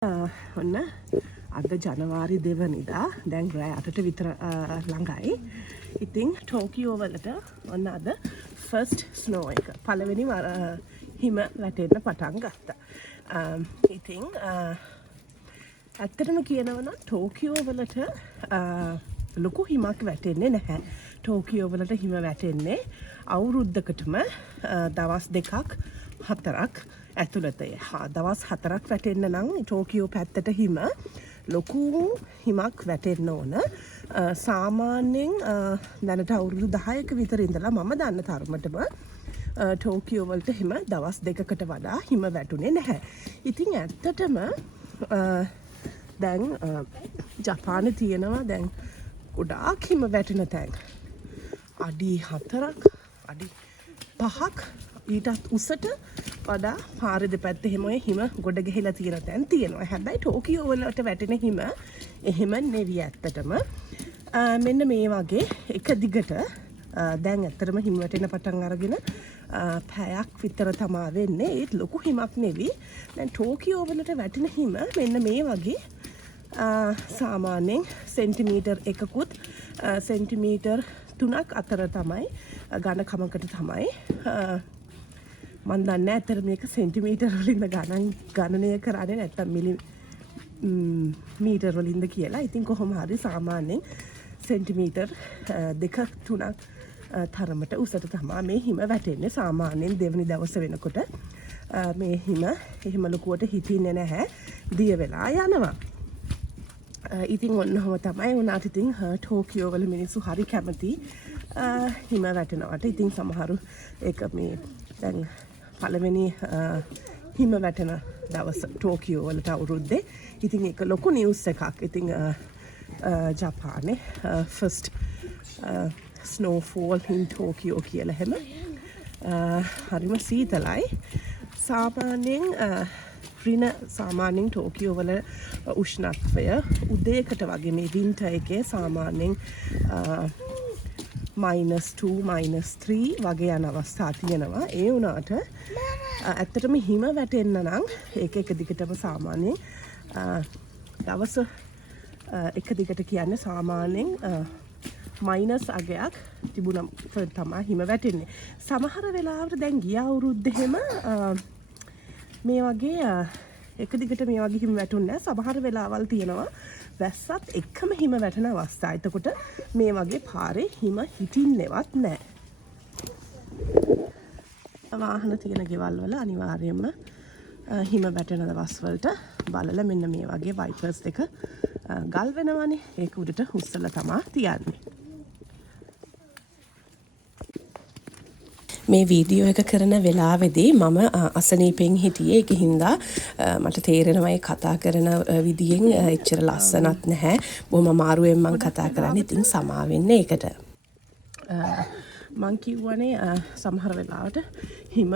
ඔන්න අද ජනවාරි 2 වෙනිදා දැන් රෑ 8ට විතර ළඟයි. ඉතින් ටෝකියෝ වලට ඔන්න අද ෆස්ට් ස්නෝ එක පළවෙනි හිම වැටෙන්න පටන් ගත්තා. ඉතින් ඇත්තටම කියනවා නම් ටෝකියෝ වලට ලොකු හිමක් වැටෙන්නේ නැහැ. ටෝකියෝ වලට හිම වැටෙන්නේ අවුරුද්දකටම දවස් 2ක් 4ක් ඇතුළතය. දවස් 4ක් වැටෙන්න නම් ටෝකියෝ පැත්තට හිම ලොකු හිමක් වැටෙන්න ඕන. සාමාන්‍යයෙන් දැනට අවුරුදු 10ක විතර ඉඳලා මම දන්න තරමටම ටෝකියෝ වලට හිම දවස් 2කට වඩා හිම වැටුනේ නැහැ. ඉතින් ඇත්තටම දැන් ජපානයේ තියෙනවා දැන් ගොඩාක් හිම වැටෙන තැන්. අඩි 4ක් අඩි 5ක් ඊටත් උසට වඩා පාර දෙපැත්තේ හිම ගොඩ ගහලා තියෙන තැන් තියෙනවා. හැබැයි ටෝකියෝ වලට වැටෙන හිම එහෙම නෙවෙයි ඇත්තටම. මෙන්න මේ වගේ එක දිගට දැන් ඇත්තටම හිම වැටෙන පටන් අරගෙන පැයක් විතර තමයි වෙන්නේ. ඒත් ලොකු හිමක් නෙවෙයි. දැන් ටෝකියෝ වලට වැටෙන හිම මෙන්න මේ වගේ සාමාන්‍යයෙන් සෙන්ටිමීටර් එකකුත් සෙන්ටිමීටර් 3ක් අතර තමයි ඝනකමකට තමයි මන් දන්නේ ඇත්තට මේක සෙන්ටිමීටර් වලින්ද ගණනය කරන්නේ නැත්තම් මීටර් වලින්ද කියලා. ඉතින් කොහොම හරි සාමාන්‍යයෙන් සෙන්ටිමීටර් 2 3ක් තරමට උසට තමයි මේ හිම වැටෙන්නේ. සාමාන්‍යයෙන් දෙවනි දවස වෙනකොට මේ හිම එහෙම ලොකුවට හිටින්නේ නැහැ. දිය වෙලා යනවා. ඉතින් ඔන්නෝම තමයි උනාට ඉතින් ටෝකියෝ වල මිනිස්සු හරි කැමති හිම වැටෙනවට. ඉතින් සමහරු ඒක මේ දැන් පළවෙනි හිම වැටෙන දවස ටෝකියෝ වලට අවුරුද්දේ. ඉතින් ඒක ලොකු නිවුස් එකක්. ඉතින් ජපානයේ ෆස්ට් ස්නෝෆෝල් ඉන් ටෝකියෝ කියලා හැම හරිම සීතලයි. සාමාන්‍යයෙන් සාමාන්‍යයෙන් ටෝකියෝ වල උෂ්ණත්වය උදේකට වගේ මේ වින්ටර් එකේ සාමාන්‍යයෙන් -2 -3 වගේ යන අවස්ථා තියෙනවා. ඒ වුණාට ඇත්තටම හිම වැටෙන්න නම් ඒක එක දිගටම සාමාන්‍යයෙන් දවස් එක දිගට කියන්නේ සාමාන්‍යයෙන් මයිනස් අගයක් තිබුණම තමයි හිම වැටෙන්නේ. සමහර වෙලාවට දැන් ගිය අවුරුද්දේ එහෙම මේ වගේ එක දිගට මේ වගේ හිම වැටුන්නේ නැහැ. සමහර වෙලාවල් තියෙනවා වැස්සත් එක්කම හිම වැටෙන අවස්ථා. එතකොට මේ වගේ පාරේ හිම හිටින්නේවත් නැහැ. වාහන තියෙන ගෙවල් වල අනිවාර්යයෙන්ම හිම වැටෙන දවස් වලට බලලා මෙන්න මේ වගේ වයිපර්ස් දෙක ගල් වෙනවනේ. ඒක උඩට හුස්සලා තමයි තියන්නේ. මේ වීඩියෝ එක කරන වෙලාවේදී මම අසනීපෙන් හිටියේ. ඒක හින්දා මට තේරෙනවා මේ කතා කරන විදියෙන් එච්චර ලස්සනක් නැහැ. බොහොම අමාරුවෙන් මම කතා කරන්නේ. ඉතින් සමා වෙන්න ඒකට. මං කියවනේ සමහර වෙලාවට හිම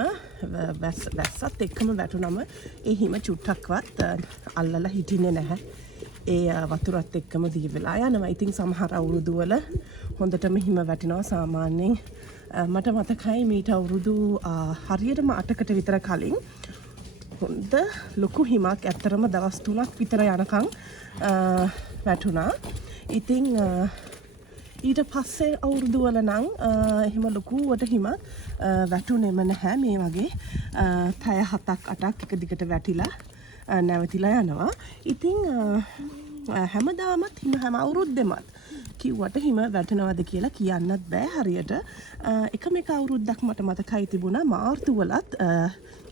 වැස්සත් එක්කම වැටුනම ඒ හිම චුට්ටක්වත් අල්ලලා හිටින්නේ නැහැ. ඒ වතුරත් එක්කම දී වෙලා යනවා. ඉතින් සමහර අවුරුදු වල හොඳටම හිම වැටෙනවා. සාමාන්‍යයෙන් මට මතකයි මීට අවුරුදු හරියටම 8කට විතර කලින් හොඳ ලොකු හිමක් ඇත්තරම දවස් 3ක් විතර යනකම් වැටුණා. ඉතින් ඊට පස්සේ අවුරුදු වල නම් එහෙම ලොකුවට හිමක් වැටුනේම නැහැ. මේ වගේ පැය 7ක් 8ක් එක දිගට වැටිලා නැවතිලා යනවා. ඉතින් හැමදාමත් හිම හැම අවුරුද්දෙමත් කිව්වට හිම වැටෙනවද කියලා කියන්නත් බෑ හරියට. එකම එක අවුරුද්දක් මට මතකයි තිබුණා මාර්තු වලත්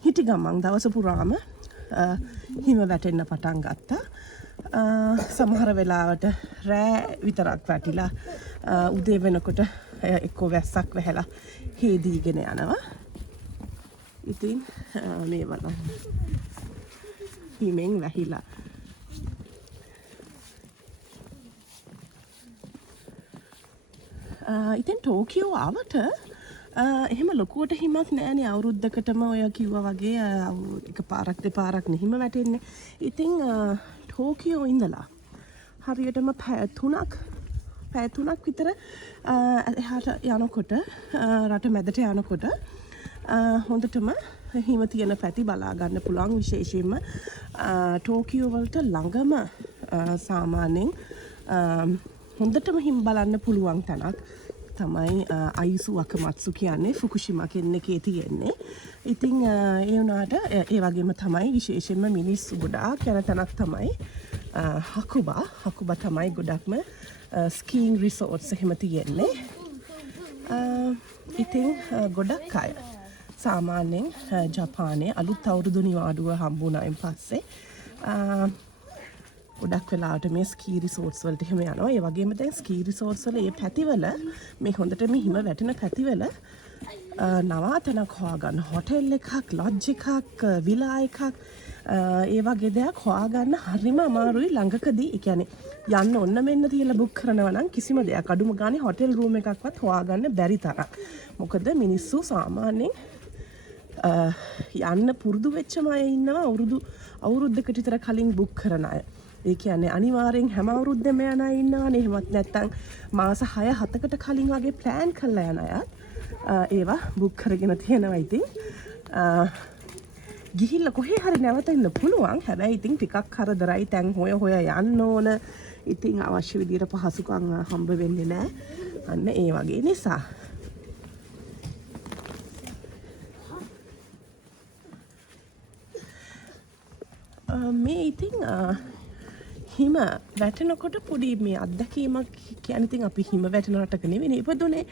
හිටි ගමන් දවස පුරාම හිම වැටෙන්න පටන් ගත්තා. සමහර වෙලාවට රෑ විතරක් වැටිලා උදේ වෙනකොට එක්කෝ වැස්සක් වැහැලා හේදීගෙන යනවා. ඉතින් මේ බලන්න හිමෙන් වැහිලා ඉතින් ටෝකියෝ ආවට එහෙම ලොකුවට හිමක් නෑනේ. අවුරුද්දකටම ඔය කිව්වා වගේ එක පාරක් දෙපාරක් නෙහිම වැටෙන්නේ. ඉතින් ටෝකියෝ ඉඳලා හරියටම පැය 3ක් විතර එහාට යනකොට රට මැදට යනකොට හොඳටම හිම තියෙන පැති බලා ගන්න පුළුවන් විශේෂයෙන්ම ටෝකියෝ වලට ළඟම සාමාන්‍යයෙන් හොඳටම හිම බලන්න පුළුවන් තැනක් තමයි අයිසු වකමත්සු කියන්නේ ෆුකුෂිමා කියන එකේ තියෙන්නේ. ඉතින් ඒ වුණාට ඒ වගේම තමයි විශේෂයෙන්ම මිනිස්සු ගොඩාක් යන තැනක් තමයි හකුබා තමයි ගොඩක්ම ස්කීයින් රිසෝට්ස් එහෙම තියෙන්නේ. ඉතින් ගොඩක් අය සාමාන්‍යයෙන් ජපානයේ අලුත් අවුරුදු නිවාඩුව හම්බුනායින් පස්සේ ගොඩක් වෙලාවට මේ ස්කී රිසෝට්ස් වලට එහෙම යනවා. ඒ වගේම දැන් ස්කී රිසෝට්ස් වල මේ පැතිවල මේ හොඳට මේ හිම වැටෙන පැතිවල නවාතැනක් හොයාගන්න හොටෙල් එකක්, ලොජ් එකක්, විලා එකක් ඒ වගේ දෙයක් හොයාගන්න හරිම අමාරුයි ළඟකදී. ඒ කියන්නේ යන්න ඔන්න මෙන්න තියලා බුක් කරනවා නම් කිසිම දෙයක් අඩුම ගානේ හොටෙල් රූම් එකක්වත් හොයාගන්න බැරි තරම්. මොකද මිනිස්සු සාමාන්‍යයෙන් යන්න පුරුදු වෙච්චම අය ඉන්නවා අවුරුද්දකට විතර කලින් බුක් කරන අය. ඒ කියන්නේ අනිවාර්යෙන් හැම අවුරුද්දෙම යන අය ඉන්නවානේ. එහෙමත් නැත්නම් මාස 6-7කට කලින් වගේ ප්ලෑන් කරලා යන අය ඒවා බුක් කරගෙන තියෙනවා. ඉතින් ගිහිල්ලා කොහේ හරි නැවතෙන්න පුළුවන්. හැබැයි ඉතින් ටිකක් කරදරයි. තැන් හොය යන්න ඕන. ඉතින් අවශ්‍ය විදියට පහසුකම් හම්බ වෙන්නේ නැහැ. අන්න ඒ වගේ නිසා. මේ ඉතින් හිම වැටෙනකොට පොඩි මේ අත්දැකීමක් කියන්නේ ඉතින් අපි හිම වැටෙන රටක නෙවෙයි ඉපදුනේ.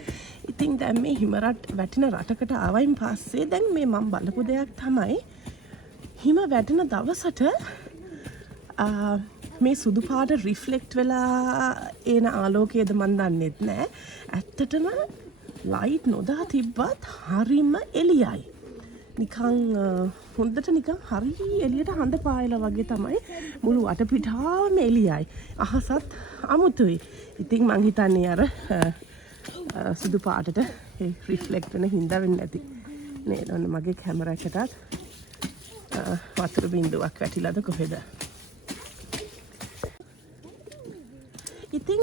ඉතින් දැන් මේ හිම වැටෙන රටකට ආවයින් පස්සේ දැන් මේ මම බලපු දෙයක් තමයි හිම වැටෙන දවසට මේ සුදු පාට රිෆ්ලෙක්ට් වෙලා එන ආලෝකයේද මන් දන්නෙත් නෑ. ඇත්තටම ලයිට් නොදා තිබ්බත් හරිම එළියයි. නිකන් හොඳට නිකන් හරි එළියට හඳ පායලා වගේ තමයි මුළු වටපිටාවම එළියයි. අහසත් අමුතුයි. ඉතින් මං හිතන්නේ අර සුදු පාටට රිෆ්ලෙක්ට් වෙන හින්දා වෙන්නේ නැති. නේද? ඔන්න මගේ කැමරා එකටත් වතුර බින්දුවක් වැටිලාද කොහෙද? ඉතින්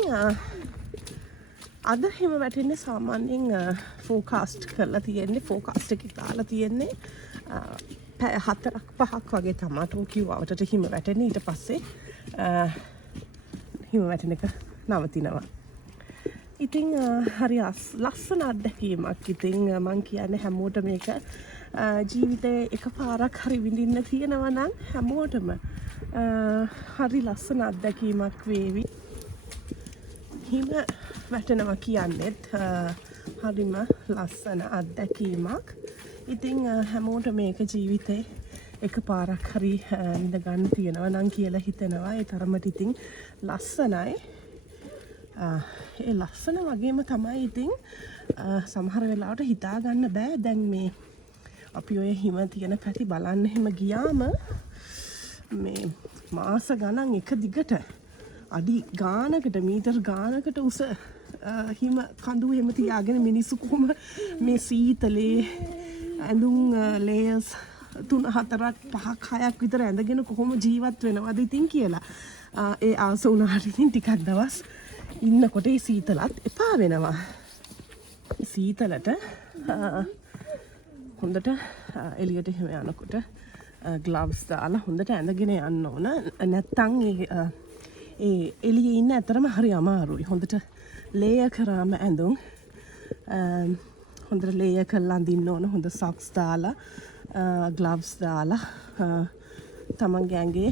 අද හිම වැටෙන්නේ සාමාන්‍යයෙන් ෆෝකාස්ට් කරලා තියෙන්නේ ෆෝකාස්ට් එකේ දාලා තියෙන්නේ පැය 4-5ක් වගේ තමයි ටෝකියෝ අවටට හිම වැටෙන්නේ. ඊට පස්සේ හිම වැටෙන එක නවතිනවා. ඉතින් හරි ලස්සන අත්දැකීමක්. ඉතින් මං කියන්නේ හැමෝටම මේක ජීවිතේ එකපාරක් හරි විඳින්න තියෙනවා නම් හැමෝටම හරි ලස්සන අත්දැකීමක් වේවි. හිම වැටෙනවා කියන්නේත් හරිම ලස්සන අත්දැකීමක්. ඉතින් හැමෝටම මේක ජීවිතේ එකපාරක් හරි විඳ ගන්න තියෙනවා නම් කියලා හිතෙනවා. ඒ තරමට ඉතින් ලස්සනයි. ඒ ලස්සන වගේම තමයි ඉතින් සමහර වෙලාවට හිතා ගන්න බෑ. දැන් මේ අපි ඔය හිම තියෙන පැති බලන්න එහෙම ගියාම මේ මාස ගණන් එක දිගට අඩි ගානකට මීටර් ගානකට උස හිම කඳු එහෙම තියාගෙන මිනිස්සු කොහොම මේ සීතලේ ඇඳුම් ලේයර්ස් 3-4-5-6ක් විතර ඇඳගෙන කොහොම ජීවත් වෙනවද ඉතින් කියලා. ඒ ආස වුණාට ඉතින් ටිකක් දවස් ඉන්නකොට ඒ සීතලත් එපා වෙනවා. සීතලට හොඳට එළියට එහෙම යනකොට ග්ලව්ස් දාලා හොඳට ඇඳගෙන යන්න ඕන. නැත්තම් ඒ එළියේ ඉන්න ඇතරම හරි අමාරුයි. හොඳට ලේයර් කරාම ඇඳුම් හොඳට ලේයර් කරලා අඳින්න ඕන. හොඳ සොක්ස් දාලා ග්ලව්ස් දාලා තමන්ගේ ඇඟේ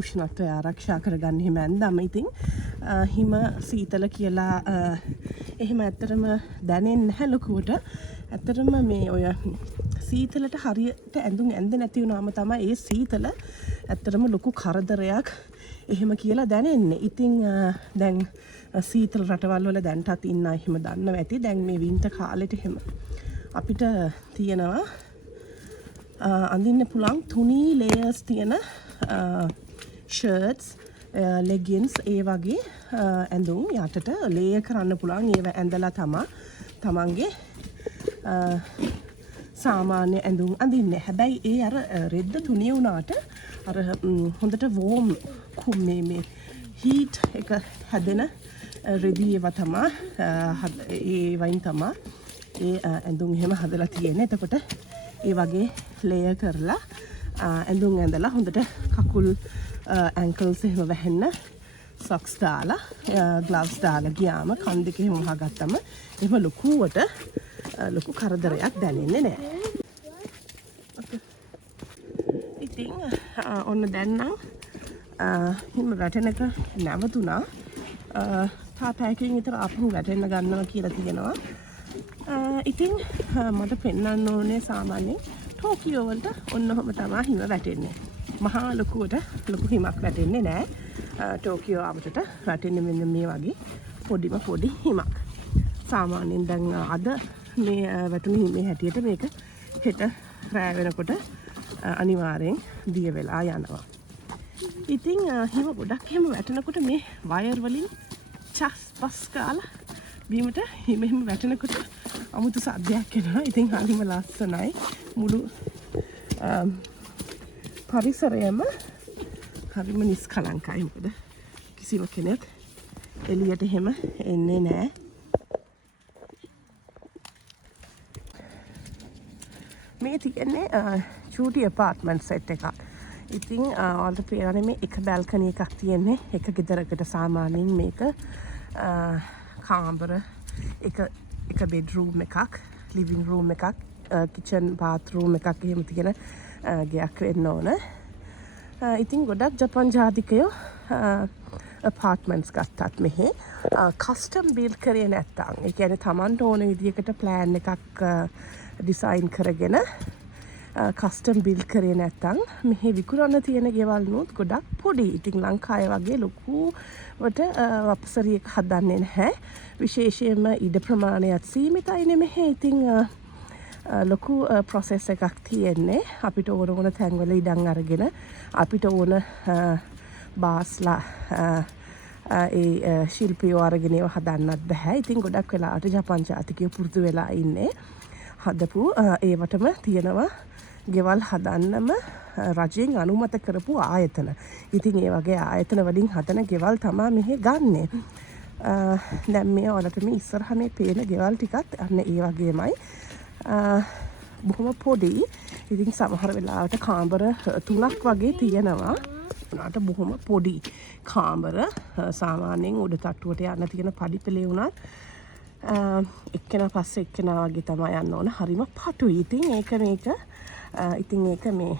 උෂ්ණත්වය ආරක්ෂා කරගන්න එහෙම ඇඳාම ඉතින් හිම සීතල කියලා එහෙම ඇත්තටම දැනෙන්නේ නැහැ ලොකුවට. ඇත්තටම මේ ඔය සීතලට හරියට ඇඳුම් ඇඳ නැති වුණාම තමයි ඒ සීතල ඇත්තටම ලොකු කරදරයක් එහෙම කියලා දැනෙන්නේ. ඉතින් දැන් සීතල රටවල් වල දැන්ටත් ඉන්න එහෙම දන්නවා ඇති. දැන් මේ වින්ටර් කාලෙට එහෙම අපිට තියෙනවා අඳින්න පුළුවන් තුනී ලේයර්ස් තියෙන ෂර්ට්ස්, ලෙගින්ස් ඒ වගේ ඇඳුම් යටට ලේයර් කරන්න පුළුවන්. ඒව ඇඳලා තමන්ගේ සාමාන්‍ය ඇඳුම් අඳින්නේ. හැබැයි ඒ අර රෙද්ද තුනේ වුණාට අර හොඳට වෝම් මේ හීට් එක හැදෙන රෙදි ඒවා තමයි ඒ වයින් තමයි ඒ ඇඳුම් එහෙම හදලා තියෙන්නේ. එතකොට ඒ වගේ ලේයර් කරලා ඇඳුම් ඇඳලා හොඳට කකුල් ඇන්කල්ස් එහෙම වැහෙන්න සොක්ස් දාලා ග්ලව්ස් දාලා ගියාම කන් දෙක එහෙම වහගත්තම එහෙම ලොකු කරදරයක් දැනෙන්නේ නැහැ. ඉතින් ඔන්න දැන් නම් හිම වැටෙන එක නැවතුණා. තාපෑකින් විතර ආපහු වැටෙන්න ගන්නවා කියලා තියෙනවා. ඉතින් මට පෙන්වන්න ඕනේ සාමාන්‍යයෙන් ටෝකියෝ වලට ඔන්න ඔහම තමයි හිම වැටෙන්නේ. මහා ලොකු හිමක් වැටෙන්නේ නැහැ. ටෝකියෝ ආවටට වැටෙන්නේ මෙන්න මේ වගේ පොඩි හිමක්. සාමාන්‍යයෙන් දැන් අද මේ වැටුණු හිමේ හැටියට මේක හෙට රෑ වෙනකොට අනිවාර්යෙන් දිය වෙලා යනවා. ඉතින් හිම ගොඩක් එහෙම වැටෙනකොට මේ වයර් වලින් පස් කාලා බීමට හිම වැටෙනකොට අමුතු සද්දයක් එනවා. ඉතින් හරිම ලස්සනයි. මුළු පරිසරයම හරිම නිස්කලංකයි. මොකද කිසිම කෙනෙක් එළියට එහෙම එන්නේ නැහැ. මේ තියෙන්නේ චූටි ඇපාර්ට්මන්ට් සෙට් එකක්. ඉතින් ඔයාලට පේනවනේ මේ එක බැල්කනි එකක් තියෙන්නේ. එක ගෙදරකට සාමාන්‍යයෙන් මේක කාමර එක බෙඩ්රූම් එකක්, ලිවිං රූම් එකක්, කිචන් බාත්රූම් එකක් එහෙම තියෙන ගයක් වෙන්න ඕන. ඉතින් ගොඩක් ජපන් ජාතිකයෝ ඇපාර්ට්මන්ට්ස් ගත්තත් මෙහි කස්ටම් බිල්ඩ් කරේ නැත්තම්, ඒ කියන්නේ Tamanට ඕන විදිහකට ප්ලෑන් එකක් ඩිසයින් කරගෙන කස්ටම් බිල්ඩ් කරේ නැත්තම් මෙහි විකුණන්න තියෙන ගෙවල් නුත් ගොඩක් පොඩි. ඉතින් ලංකාවේ වගේ ලොකුවට අපසරියක් හදන්නේ නැහැ. විශේෂයෙන්ම ඉඩ ප්‍රමාණයත් සීමිතයිනේ මෙහි. ඉතින් ලොකු ප්‍රොසෙස් එකක් තියෙන්නේ. අපිට ඕන තැන්වල ඉඩම් අරගෙන අපිට ඕන බාස්ලා ඒ ශිල්පියෝ අරගෙන ඒවා හදන්නත් බෑ. ඉතින් ගොඩක් වෙලාවට ජපන් ජාතිකයෝ පුරුදු වෙලා ඉන්නේ හදපු ඒවටම තියෙනවා ගෙවල් හදන්නම රජයෙන් අනුමත කරපු ආයතන. ඉතින් ඒ වගේ ආයතන වලින් හදන ගෙවල් තමයි මෙහි ගන්නෙ. දැන් මේ ඔයාලට මේ ඉස්සරහ මේ පේන ගෙවල් ටිකත් අන්න ඒ වගේමයි. බොහොම පොඩි. ඉතින් සමහර වෙලාවට කාමර 3ක් වගේ තියෙනවා. උනාට බොහොම පොඩි කාමර. සාමාන්‍යයෙන් උඩ තට්ටුවට යන්න තියෙන පඩිපෙළේ උනත් එක්කෙනා පස්සේ එක්කෙනා වගේ තමයි යන්න ඕන. හරිම පටුයි. ඉතින් ඒක මේ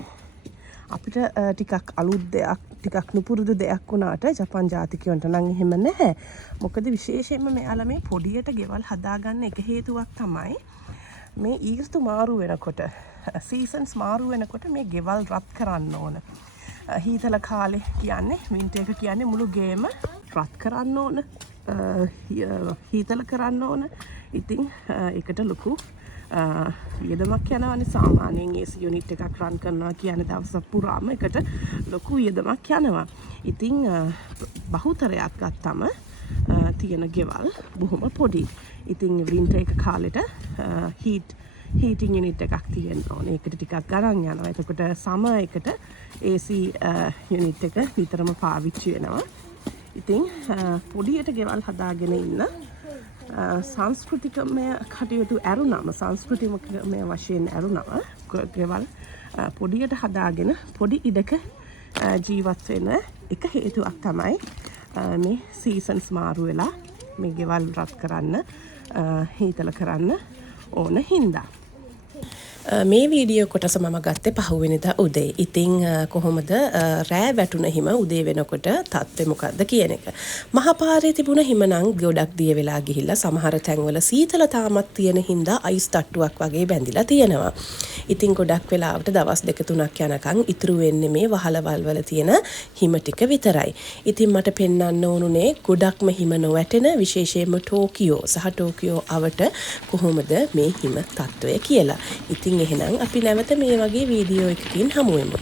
අපිට ටිකක් අලුත් දෙයක්, ටිකක් නුපුරුදු දෙයක් වුණාට ජපන් ජාතිකයන්ට නම් එහෙම නැහැ. මොකද විශේෂයෙන්ම මෙයාලා මේ පොඩියට ගෙවල් හදාගන්න එක හේතුවක් තමයි මේ ඊර්තු මාරු වෙනකොට, සීසන්ස් මාරු වෙනකොට මේ ගෙවල් රත් කරන්න ඕන. හීතල කාලේ කියන්නේ වින්ටර් එක කියන්නේ මුළු ගේම රත් කරන්න ඕන. හීතල කරන්න ඕන. ඉතින් ඒකට ලොකු වියදමක් යනවානේ. සාමාන්‍යයෙන් AC යුනිට් එකක් රන් කරනවා කියන දවස පුරාම එකට ලොකු වියදමක් යනවා. ඉතින් බහුතරයක් ගත්තම තියෙන ගෙවල් බොහොම පොඩි. ඉතින් වින්ටර් එක කාලෙට හීටින් යුනිට් එකක් තියෙන්න ඕනේ. ඒකට ටිකක් ගණන් යනවා. එතකොට සමර් එකට AC යුනිට් එක නිතරම පාවිච්චි වෙනවා. ඉතින් පොඩියට ගෙවල් හදාගෙන ඉන්න සංස්කෘතිකමය කටයුතු ඇරුණම, සංස්කෘතිකමය වශයෙන් ඇරුණම ගෙවල් පොඩියට හදාගෙන පොඩි ඉඩක ජීවත් වෙන එක හේතුවක් තමයි මේ සීසන්ස් මාරු වෙලා මේ ගෙවල් රත් කරන්න, හීතල කරන්න ඕන හින්දා. මේ වීඩියෝ කොටස මම ගත්තේ පහුවෙනිදා උදේ. ඉතින් කොහොමද රෑ වැටුණ හිම උදේ වෙනකොට තත්ත්වය මොකද්ද කියන එක. මහපාරේ තිබුණ හිම නම් ගොඩක් දිය වෙලා ගිහිල්ලා සමහර තැන්වල සීතල තාමත් තියෙන හින්දා අයිස් තට්ටුවක් වගේ බැඳිලා තියෙනවා. ඉතින් ගොඩක් වෙලාවට දවස් 2-3ක් යනකම් ඉතුරු වෙන්නේ මේ වහලවල් වල තියෙන හිම ටික විතරයි. ඉතින් මට පෙන්වන්න ඕනුනේ ගොඩක්ම හිම නොවැටෙන විශේෂයෙන්ම ටෝකියෝ සහ ටෝකියෝ අවට කොහොමද මේ හිම තත්ත්වය කියලා. ඉතින් එහෙනම් අපි නැවත මේ වගේ වීඩියෝ එකකින් හමු වෙමු.